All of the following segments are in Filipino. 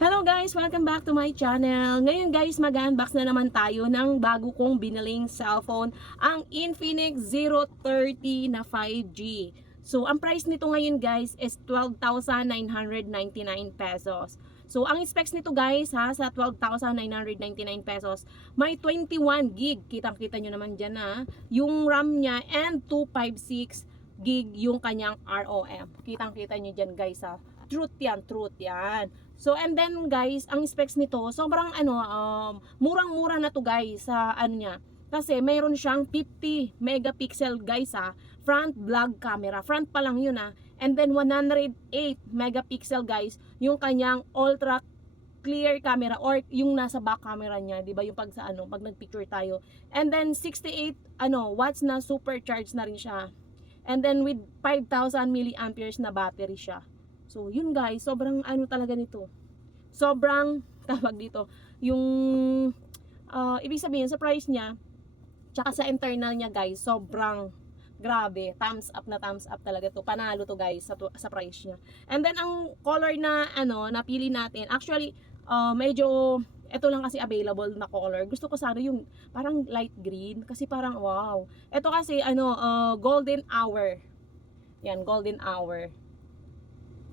Hello guys! Welcome back to my channel. Ngayon guys, mag-unbox na naman tayo ng bago kong biniling cellphone, ang Infinix Zero 30 na 5G. So, ang price nito ngayon guys is 12,999 pesos. So, ang specs nito guys ha, sa 12,999 pesos, may 21 gig. Kitang-kita nyo naman dyan ha. Yung RAM niya and 256 gig yung kanyang ROM. Kitang-kita nyo dyan guys ha. Truth yan, truth yan. So, and then guys, ang specs nito, sobrang murang-mura na to guys sa niya. Kasi mayroon siyang 50 megapixel guys front vlog camera. Front pa lang yun And then 108 megapixel guys, yung kanyang ultra clear camera or yung nasa back camera niya, 'di ba? Yung pag pag nagpicture tayo. And then 68 watts na supercharged na rin siya. And then with 5,000 milliamperes na battery siya. So, yun guys, sobrang talaga nito. Sobrang, tawag dito, yung, ibig sabihin, sa price niya, tsaka sa internal niya guys, sobrang grabe. Thumbs up na thumbs up talaga to. Panalo to guys sa price niya. And then, ang color na, napili natin, actually, medyo, ito lang kasi available na color. Gusto ko sana yung parang light green, kasi parang wow. Ito kasi, golden hour. Yan, golden hour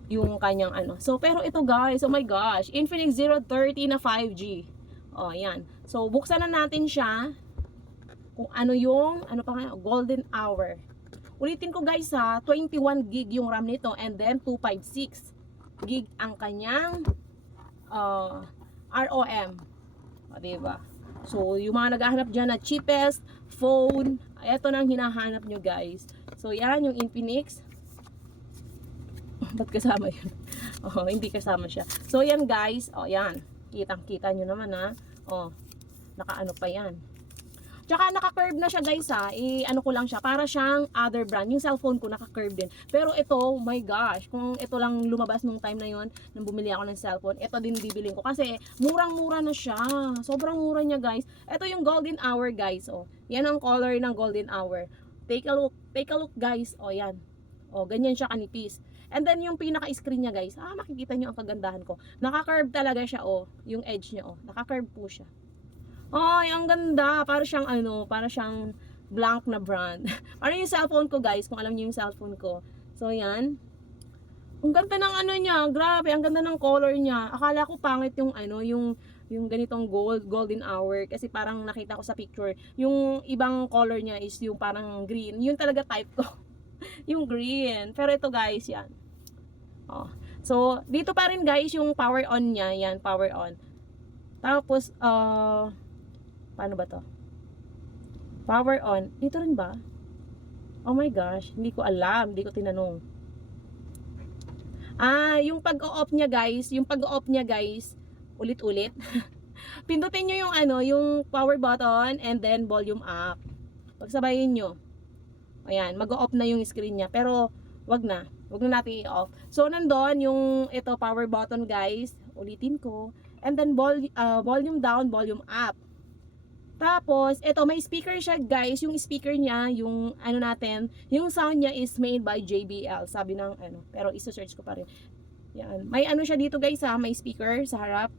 yung kanyang So, pero ito guys, oh my gosh, Infinix Zero 30 na 5G. Oh, yan. So, buksan na natin siya. Kung yung, golden hour. Ulitin ko guys 21 gig yung RAM nito and then 256 gig ang kanyang ROM. O, diba? So, yung mga naghahanap dyan na cheapest phone, ito na ang hinahanap nyo guys. So, yan yung Infinix. Ba't kasama yun? Oh, hindi kasama siya. So, yan guys. Oh, yan. Kitang-kita nyo naman Oh, nakaano pa yan. Tsaka naka-curve na siya guys ko lang siya. Para siyang other brand. Yung cellphone ko naka-curve din. Pero ito, oh my gosh. Kung ito lang lumabas nung time na yon nang bumili ako ng cellphone, ito din bibiling ko. Kasi murang-mura na siya. Sobrang mura niya guys. Ito yung golden hour guys. Oh, yan ang color ng golden hour. Take a look. Take a look guys. Oh, yan. Oh, ganyan siya kanipis. And then yung pinaka-screen niya guys, makikita nyo ang kagandahan ko. Naka-curve talaga siya yung edge niya naka-curve po siya. Ay, ang ganda. Para siyang para siyang blank na brand. Parang yung cellphone ko guys, kung alam niyo yung cellphone ko. So yan. Ang ganda ng niya, grabe, ang ganda ng color niya. Akala ko pangit yung yung ganitong golden hour kasi parang nakita ko sa picture, yung ibang color niya is yung parang green. Yun talaga type ko. Yung green. Pero ito guys, yan. Oh. So, dito pa rin guys yung power on niya. Yan, power on. Tapos, paano ba to? Power on. Dito rin ba? Oh my gosh, hindi ko alam. Hindi ko tinanong. Yung pag-o-off niya guys, ulit-ulit. Pindutin nyo yung yung power button and then volume up. Pagsabayin nyo. Ayan, mag-off na yung screen niya. Pero, wag na natin i-off. So, nandun yung ito, power button guys. Ulitin ko. And then, volume down, volume up. Tapos, ito, may speaker siya guys. Yung speaker niya, yung natin, yung sound niya is made by JBL. Sabi ng pero isa-search ko pa rin. Yan. May siya dito guys may speaker sa harap.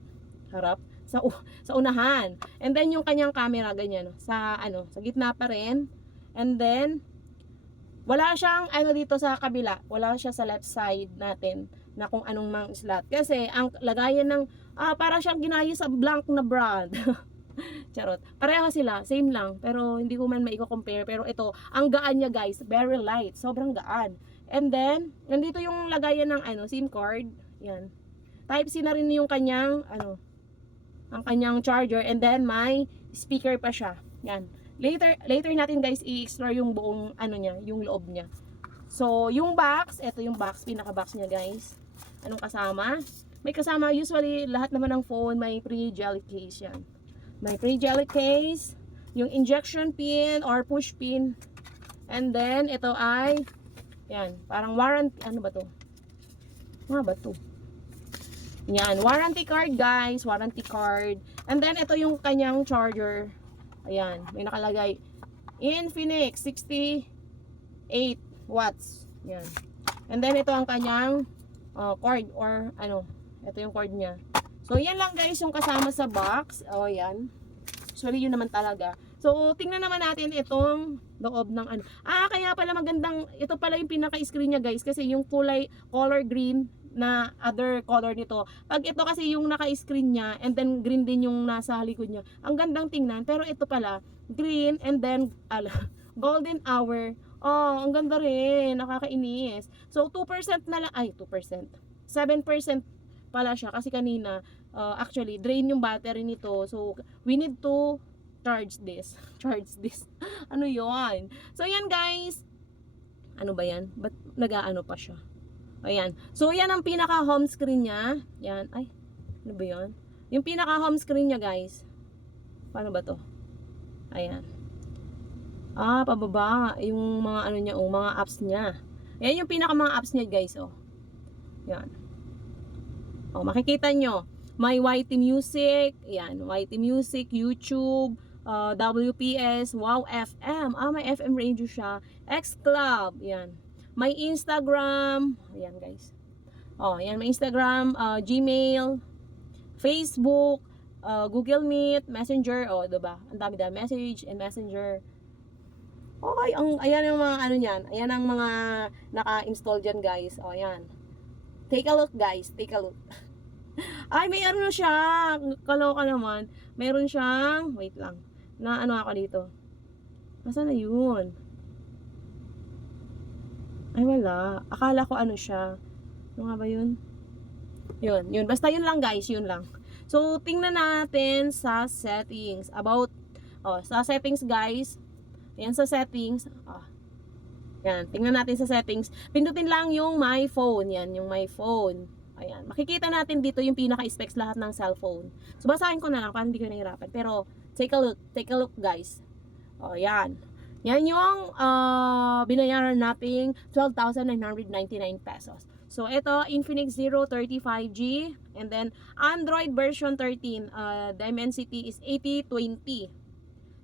Sa unahan. And then, yung kanyang camera, ganyan. Sa gitna pa rin. And then, wala siyang dito sa kabila. Wala siya sa left side natin na kung anong mang slot. Kasi ang lagayan ng para siyang ginaya sa blank na brand. Charot. Pareho sila, same lang. Pero hindi ko man maiko-compare. Pero ito, ang gaan niya guys, very light. Sobrang gaan. And then, nandito yung lagayan ng SIM card. Yan. Type-C na rin yung kanyang ang kanyang charger. And then may speaker pa siya. Yan. Later natin guys i-explore yung buong niya, yung loob niya. So, yung box, ito yung box, pinaka-box niya guys. Anong kasama? May kasama, usually lahat naman ng phone may pre-jelly case yan. May pre-jelly case, yung injection pin or push pin. And then ito ay yan, parang warranty, ano ba to? Ano ba to? Yan, warranty card guys, warranty card. And then ito yung kanyang charger. Ayan, may nakalagay Infinix 68 watts. Yan. And then ito ang kanyang cord or ito yung cord niya. So, yan lang guys yung kasama sa box. O, yan. Actually, yun naman talaga. So, tingnan naman natin itong loob ng ano. Kaya pala magandang, ito pala yung pinaka-screen niya guys. Kasi yung kulay, color green na other color nito. Pag ito kasi yung naka-screen niya, and then green din yung nasa likod niya. Ang gandang tingnan. Pero ito pala, green and then, golden hour. Oh, ang ganda rin. Nakakainis. So, 2% na lang. Ay, 2%. 7% pala siya. Kasi kanina, actually, drain yung battery nito. So, we need to charge this. Charge this. Ano yon? So, yan guys. Ano ba yan? Ba't nag-aano pa siya? Ayan. So, yan ang pinaka-home screen niya. Yan. Ay, ano ba yun? Yung pinaka-home screen niya guys. Paano ba to? Ayan. Pababa. Yung mga ano niya, mga apps niya. Yan yung pinaka mga apps niya guys, oh. Yan. Oh, makikita nyo. May YT Music. Yan. YT Music, YouTube, WPS, Wow FM. May FM radio siya. X Club. Yan. May Instagram. Ayan guys. Oh, yan. May Instagram, Gmail, Facebook, Google Meet, Messenger. Oh, diba? Ang dami-dami. Message and Messenger. Okay, ayan yung mga ano niyan. Ayan ang mga naka-install dyan guys. O, ayan. Take a look guys. Take a look. Ay, may ano siya. Kaloka naman. Meron siyang, wait lang. Na ano ako dito. Nasaan na yun? Ay, wala. Akala ko ano siya. Ano nga ba yun? Yun. Basta yun lang guys. Yun lang. So, tingnan natin sa settings. Sa settings guys. Ayan sa settings. Yan, tingnan natin sa settings. Pindutin lang yung my phone. Yan, yung my phone. Ayan, makikita natin dito yung pinaka-specs lahat ng cellphone. So, basahin ko na lang para hindi ko nahirapan. Pero, take a look guys. Yan. Yan yung binayaran nating 12,999 pesos. So, ito, Infinix Zero 35G. And then, Android version 13. Dimensity is 8020.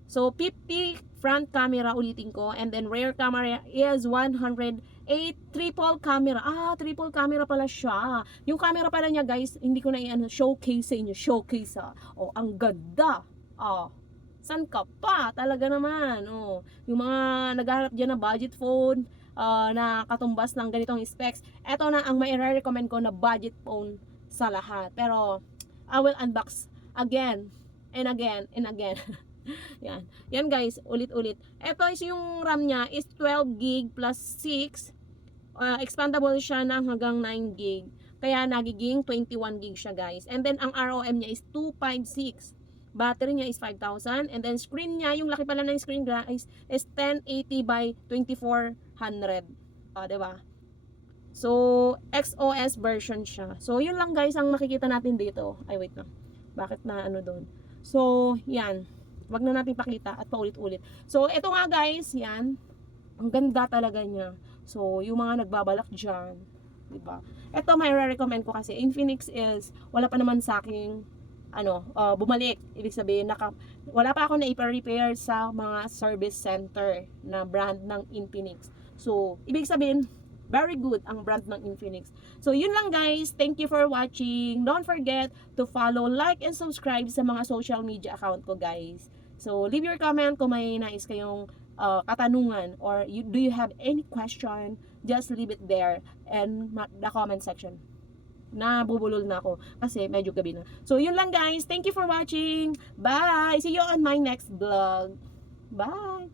So, 50 front camera, ulitin ko. And then, rear camera is 108 triple camera. Triple camera pala siya. Yung camera pala niya, guys, hindi ko na showcase sa inyo. Showcase, ang ganda. San ka pa? Talaga naman. Yung mga naghahanap dyan na budget phone, na katumbas ng ganitong specs, eto na ang may recommend ko na budget phone sa lahat. Pero, I will unbox again and again and again. Yan guys, ulit-ulit. Ito is yung RAM niya is 12 gig plus 6. Expandable siya ng hanggang 9 gig. Kaya nagiging 21 gig siya guys. And then ang ROM niya is 256. Battery niya is 5,000. And then screen niya, yung laki pala ng screen guys, is 1080 by 2400. Diba? So, XOS version siya. So, yun lang guys ang makikita natin dito. Ay, wait na. Bakit na ano doon? So, yan. Wag na natin pakita at paulit-ulit. So, ito nga guys, yan. Ang ganda talaga niya. So, yung mga nagbabalak dyan, diba? Ito, may recommend ko kasi Infinix is, wala pa naman sa aking, bumalik. Ibig sabihin, wala pa ako na ipa-repair sa mga service center na brand ng Infinix. So, ibig sabihin, very good ang brand ng Infinix. So, yun lang guys. Thank you for watching. Don't forget to follow, like, and subscribe sa mga social media account ko guys. So, leave your comment kung may nais kayong katanungan or do you have any question, just leave it there and the comment section. Nabubulol na ako kasi medyo gabi na. So, yun lang guys. Thank you for watching. Bye! See you on my next vlog. Bye!